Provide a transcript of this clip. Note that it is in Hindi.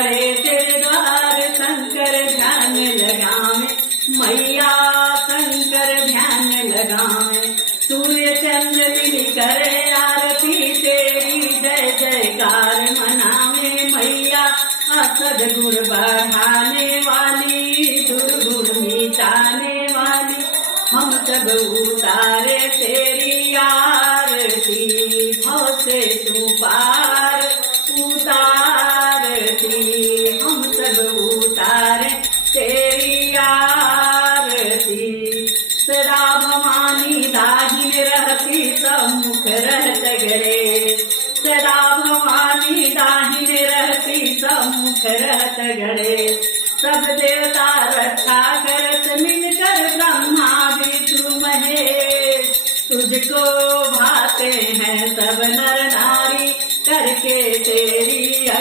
खड़े तेरे द्वार शंकर ध्यान लगावे, मैया शंकर ध्यान लगावे। सूर्य चंद्र भी करे आरती तेरी, जय जयकार मनावे मैया। असद गुण बढ़ाने वाली, दुर्गुण मिटाने वाली, हम सब उतारे तेरी आरती। भव से तू पार उतारती, हम सब उतारे तेरी आरती। सदा भवानी दाहिन रहती, सम्मुख रहत गड़े। सदा भवानी दाहिन रहती, सम्मुख रहत गड़े। सब देवता रक्षा करत, मिलकर ब्रह्मा विष्णु महेश। तुझको भाते हैं सब नर नारी, करके तेरी